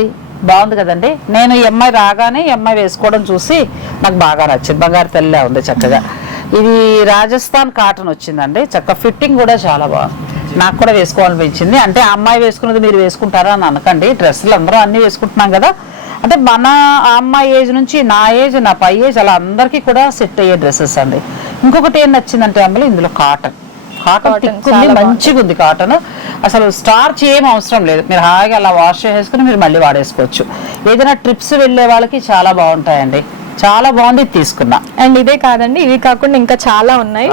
ఉంది బాగుంది కదండి. నేను ఈ అమ్మాయి రాగానే ఈ అమ్మాయి వేసుకోవడం చూసి నాకు బాగా నచ్చింది. బంగారు తల్లిలా ఉంది చక్కగా. ఇది రాజస్థాన్ కాటన్ వచ్చిందండి. చక్క ఫిట్టింగ్ కూడా చాలా బాగుంది నాకు కూడా వేసుకోవాలనిపించింది. అంటే అమ్మాయి వేసుకున్నది మీరు వేసుకుంటారా అని అనకండి. డ్రెస్సులు అందరూ అన్నీ వేసుకుంటున్నాం కదా. అంటే మన ఆ అమ్మాయి ఏజ్ నుంచి నా ఏజ్ నా పై ఏజ్ అలా అందరికీ కూడా సెట్ అయ్యే డ్రెస్సెస్ అండి. ఇంకొకటి ఏం నచ్చిందంటే అమ్మలు ఇందులో కాటన్. కాటన్ థిక్ ఉంది మంచిగా ఉంది కాటన్. అసలు స్టార్చ్ ఏం అవసరం లేదు. మీరు హాయిగా అలా వాష్ చేసేసుకుని మీరు మళ్ళీ వాడేసుకోవచ్చు. ఏదైనా ట్రిప్స్ వెళ్ళే వాళ్ళకి చాలా బాగుంటాయండి. చాలా బాగుంది తీసుకున్నా. అండ్ ఇదే కాదండి ఇవి కాకుండా ఇంకా చాలా ఉన్నాయి.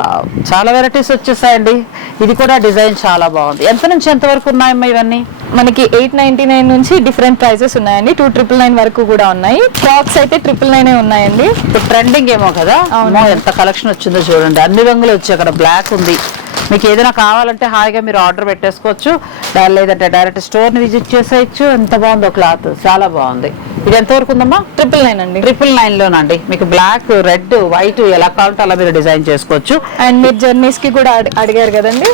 చాలా వెరైటీస్ వచ్చేసాయండి. ఇది కూడా డిజైన్ చాలా బాగుంది. ఎంత నుంచి ఎంత వరకు ఉన్నాయమ్మా ఇవన్నీ? మనకి ఎయిట్ నైన్టీ నైన్ నుంచి డిఫరెంట్ ప్రైజెస్ ఉన్నాయండి. టూ ట్రిపుల్ నైన్ వరకు కూడా ఉన్నాయి. ఫ్రాక్స్ అయితే ట్రిపుల్ నైన్ ఉన్నాయండి. ఇప్పుడు ట్రెండింగ్ ఏమో కదా? ఎంత కలెక్షన్ వచ్చిందో చూడండి. అన్ని రంగులు వచ్చాయి అక్కడ. బ్లాక్ ఉంది. మీకు ఏదైనా కావాలంటే హాయిగా మీరు ఆర్డర్ పెట్టేసుకోవచ్చు. లేదంటే డైరెక్ట్ స్టోర్ని విజిట్ చేసేయచ్చు. ఎంత బాగుందో క్లాత్. చాలా బాగుంది. ఇది ఎంతవరకు ఉందమ్మా? ట్రిపుల్ నైన్ అండి. ట్రిపుల్ నైన్ లోనండి మీకు బ్లాక్ రెడ్ వైట్ ఎలా కావాలంటే అలా మీరు డిజైన్ చేసుకోవచ్చు. అండ్ మీరు జర్నీస్కి కూడా అడి- అడిగారు కదండి?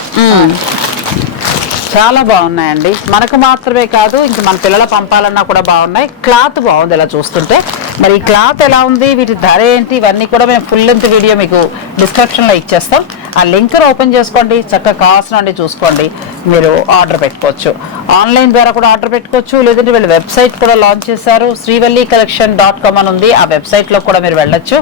చాలా బాగున్నాయండి. మనకు మాత్రమే కాదు ఇంక మన పిల్లల పంపాలన్నా కూడా బాగున్నాయి. క్లాత్ బాగుంది ఇలా చూస్తుంటే. మరి ఈ క్లాత్ ఎలా ఉంది? వీటి ధర ఏంటి? ఇవన్నీ కూడా మేము ఫుల్ లెంత్ వీడియో మీకు డిస్క్రిప్షన్లో ఇచ్చేస్తాం. ఆ లింక్ ఓపెన్ చేసుకోండి చక్కగా కావాల్సినండి చూసుకోండి మీరు ఆర్డర్ పెట్టుకోవచ్చు. ఆన్లైన్ ద్వారా కూడా ఆర్డర్ పెట్టుకోవచ్చు లేదంటే వీళ్ళు వెబ్సైట్ కూడా లాంచ్ చేశారు. శ్రీవల్లి కలెక్షన్ డాట్ కామ్ అని ఉంది ఆ వెబ్సైట్లో కూడా మీరు వెళ్ళొచ్చు.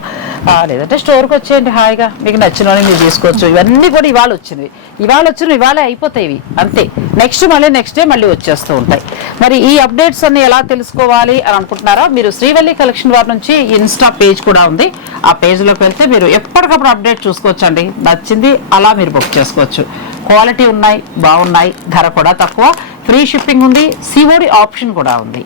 లేదంటే స్టోర్కి వచ్చేయండి హాయిగా మీకు నచ్చినవి మీరు తీసుకోవచ్చు. ఇవన్నీ కూడా ఇవాళ వచ్చినవి. ఇవాళ వచ్చినవి ఇవాళే అయిపోతాయి ఇవి అంతే. నెక్స్ట్ మళ్ళీ నెక్స్ట్ డే మళ్ళీ వచ్చేస్తూ ఉంటాయి. మరి ఈ అప్డేట్స్ అన్ని ఎలా తెలుసుకోవాలి అని అనుకుంటున్నారా? మీరు శ్రీవల్లి కలెక్షన్ వారి నుంచి ఇన్స్టా పేజ్ కూడా ఉంది. ఆ పేజ్లోకి వెళ్తే మీరు ఎప్పటికప్పుడు అప్డేట్ చూసుకోవచ్చు అండి నచ్చింది అలా మీరు బుక్ చేసుకోవచ్చు. క్వాలిటీ ఉన్నాయి బాగున్నాయి ధర కూడా తక్కువ. ఫ్రీ షిప్పింగ్ ఉంది సిఓడి ఆప్షన్ కూడా ఉంది.